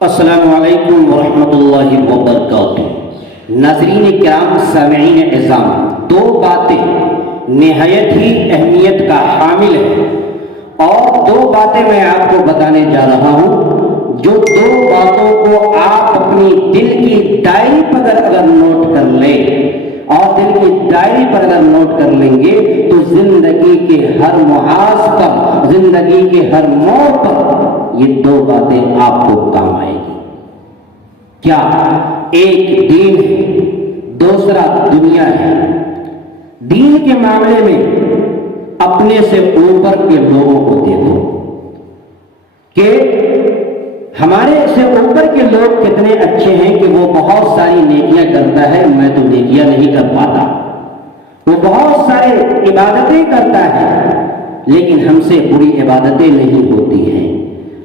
السلام علیکم ورحمۃ اللہ وبرکاتہ۔ ناظرین کرام، سامعین اعظام، دو باتیں نہایت ہی اہمیت کا حامل ہیں اور دو باتیں میں آپ کو بتانے جا رہا ہوں، جو دو باتوں کو آپ اپنی دل کی ڈائری پر اگر نوٹ کر لیں اور دل کی ڈائری پر اگر نوٹ کر لیں گے تو زندگی کے ہر محاذ پر، زندگی کے ہر موڑ پر یہ دو باتیں آپ کو کام آئے گی۔ کیا؟ ایک دین ہے، دوسرا دنیا ہے۔ دین کے معاملے میں اپنے سے اوپر کے لوگوں کو دیکھو کہ ہمارے سے اوپر کے لوگ کتنے اچھے ہیں کہ وہ بہت ساری نیکیاں کرتا ہے، میں تو نیکیاں نہیں کر پاتا۔ وہ بہت سارے عبادتیں کرتا ہے لیکن ہم سے بری عبادتیں نہیں ہوتی ہیں۔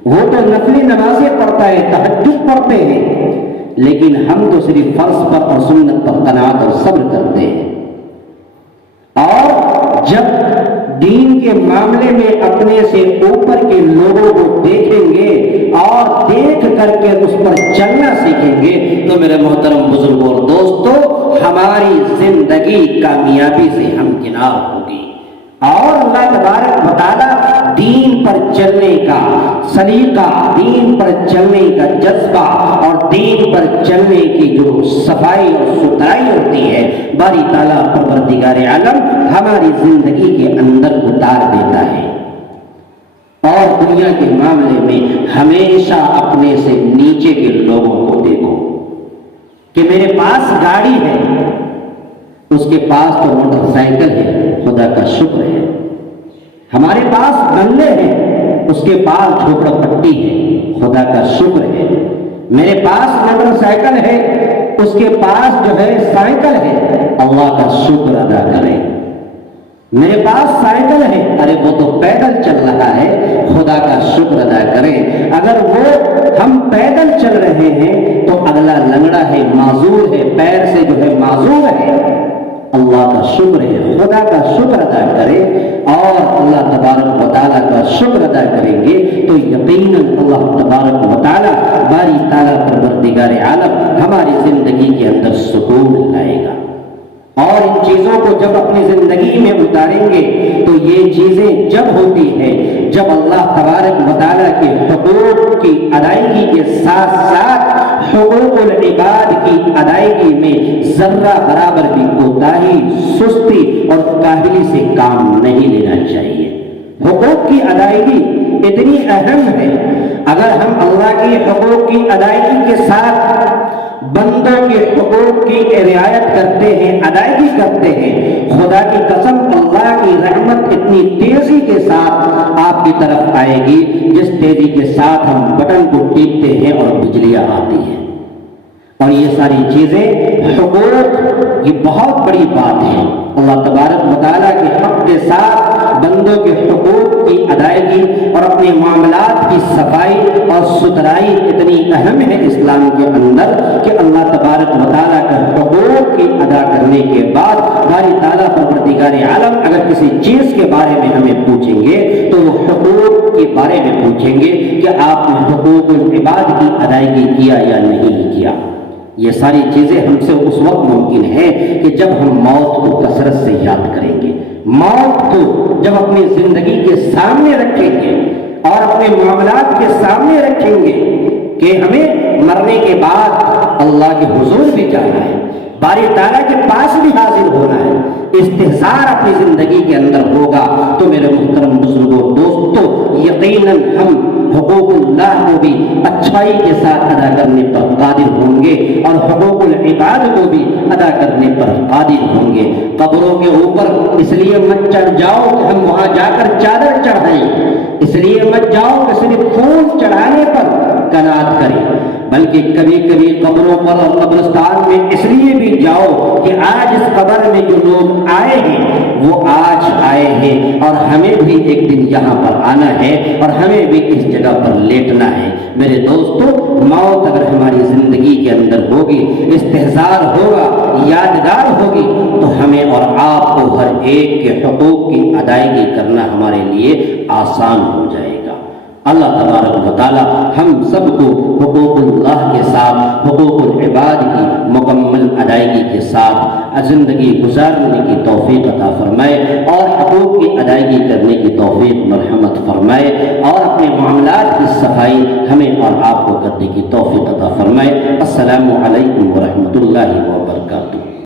وہ تو نفلی نمازیں پڑھتا ہے، تہجد پڑھتے ہیں، لیکن ہم تو صرف فرض پر اور سنت پر قناعت اور صبر کرتے ہیں۔ اور جب دین کے معاملے میں اپنے سے اوپر کے لوگوں کو دیکھیں گے اور دیکھ کر کے اس پر چلنا سیکھیں گے تو میرے محترم بزرگوں اور دوستو، ہماری زندگی کامیابی سے ہمکنار ہوگی۔ اور اللہ تبارک و تعالیٰ دین پر چلنے کا سلیقہ، دین پر چلنے کا جذبہ اور دین پر چلنے کی جو صفائی اور ستھرائی ہوتی ہے، باری تعالیٰ پروردگار عالم ہماری زندگی کے اندر اتار دیتا ہے۔ اور دنیا کے معاملے میں ہمیشہ اپنے سے نیچے کے لوگوں کو دیکھو کہ میرے پاس گاڑی ہے، اس کے پاس تو موٹر سائیکل ہے، خدا کا شکر ہے۔ ہمارے پاس بنگلے ہیں، اس کے پاس جھوپڑ پٹی ہے، خدا کا شکر ہے۔ میرے پاس موٹر سائیکل ہے، اس کے پاس جو ہے سائیکل ہے، اللہ کا شکر ادا کریں۔ میرے پاس سائیکل ہے، ارے وہ تو پیدل چل رہا ہے، خدا کا شکر ادا کریں۔ اگر وہ ہم پیدل چل رہے ہیں تو اگلا لنگڑا ہے، معذور ہے، پیر سے جو ہے معذور ہے، اللہ کا شکر ہے، خدا کا شکر ادا کریں اور اللہ تبارک و تعالیٰ کا شکر ادا کریں گے تو یقیناً اللہ تبارک و تعالیٰ باری تعالیٰ پروردگار عالم ہماری زندگی کے اندر سکون لائے گا۔ اور ان چیزوں کو جب اپنی زندگی میں اتاریں گے تو یہ چیزیں جب ہوتی ہیں جب اللہ تبارک و تعالیٰ کے حقوق کی ادائیگی کے ساتھ ساتھ حقوق العباد کی ادائیگی میں ذرہ برابر بھی کوتاہی، سستی اور کاہلی سے کام نہیں لینا چاہیے۔ حقوق کی ادائیگی اتنی اہم ہے، اگر ہم اللہ کی حقوق کی ادائیگی کے ساتھ بندوں کے حقوق کی رعایت کرتے ہیں، ادائیگی کرتے ہیں، خدا کی قسم اللہ کی رحمت اتنی تیزی کے ساتھ آپ کی طرف آئے گی جس تیزی کے ساتھ ہم بٹن کو ٹیپتے ہیں اور بجلیاں آتی ہیں۔ اور یہ ساری چیزیں حقوق، یہ بہت بڑی بات ہے۔ اللہ تبارک و تعالیٰ کے حق کے ساتھ بندوں کے حقوق کی ادائیگی اور اپنے معاملات کی صفائی اور ستھرائی اتنی اہم ہے اسلام کے اندر کہ اللہ تبارک و تعالیٰ کے حقوق کی ادا کرنے کے بعد باری تعالیٰ پروردگار عالم اگر کسی چیز کے بارے میں ہمیں پوچھیں گے تو وہ حقوق کے بارے میں پوچھیں گے کہ آپ نے حقوق العباد کی ادائیگی کیا یا نہیں کیا۔ یہ ساری چیزیں ہم سے اس وقت ممکن ہے کہ جب ہم موت کو کثرت سے یاد کریں گے، موت کو جب اپنی زندگی کے سامنے رکھیں گے اور اپنے معاملات کے سامنے رکھیں گے کہ ہمیں مرنے کے بعد اللہ کے حضور بھی جانا ہے، باری تعالیٰ کے پاس بھی حاضر ہونا ہے، استحضار اپنی زندگی کے اندر ہوگا تو میرے محترم بزرگوں دوستو، یقیناً ہم حقوق اللہ کو بھی اچھائی کے ساتھ ادا کرنے پر قادر ہوں گے اور حقوق العباد کو بھی ادا کرنے پر قادر ہوں گے۔ قبروں کے اوپر اس لیے مت چڑھ جاؤ کہ ہم وہاں جا کر چادر چڑھائیں، اس لیے مت جاؤ کہ صرف خون چڑھانے پر قناعت کریں، بلکہ کبھی کبھی قبروں پر اور قبرستان میں اس لیے بھی جاؤ کہ آج اس قبر میں جو لوگ آئے ہیں وہ آج آئے ہیں اور ہمیں بھی ایک دن یہاں پر آنا ہے اور ہمیں بھی اس جگہ پر لیٹنا ہے۔ میرے دوستو، موت اگر ہماری زندگی کے اندر ہوگی، استحضار ہوگا، یادگار ہوگی تو ہمیں اور آپ کو ہر ایک کے حقوق کی ادائیگی کرنا ہمارے لیے آسان ہو جائے گا۔ اللہ تبارک و تعالی ہم سب کو حقوق اللہ کے ساتھ حقوق العباد کی مکمل ادائیگی کے ساتھ زندگی گزارنے کی توفیق عطا فرمائے اور حقوق کی ادائیگی کرنے کی توفیق مرحمت فرمائے اور اپنے معاملات کی صفائی ہمیں اور آپ کو کرنے کی توفیق عطا فرمائے۔ السلام علیکم ورحمۃ اللہ وبرکاتہ۔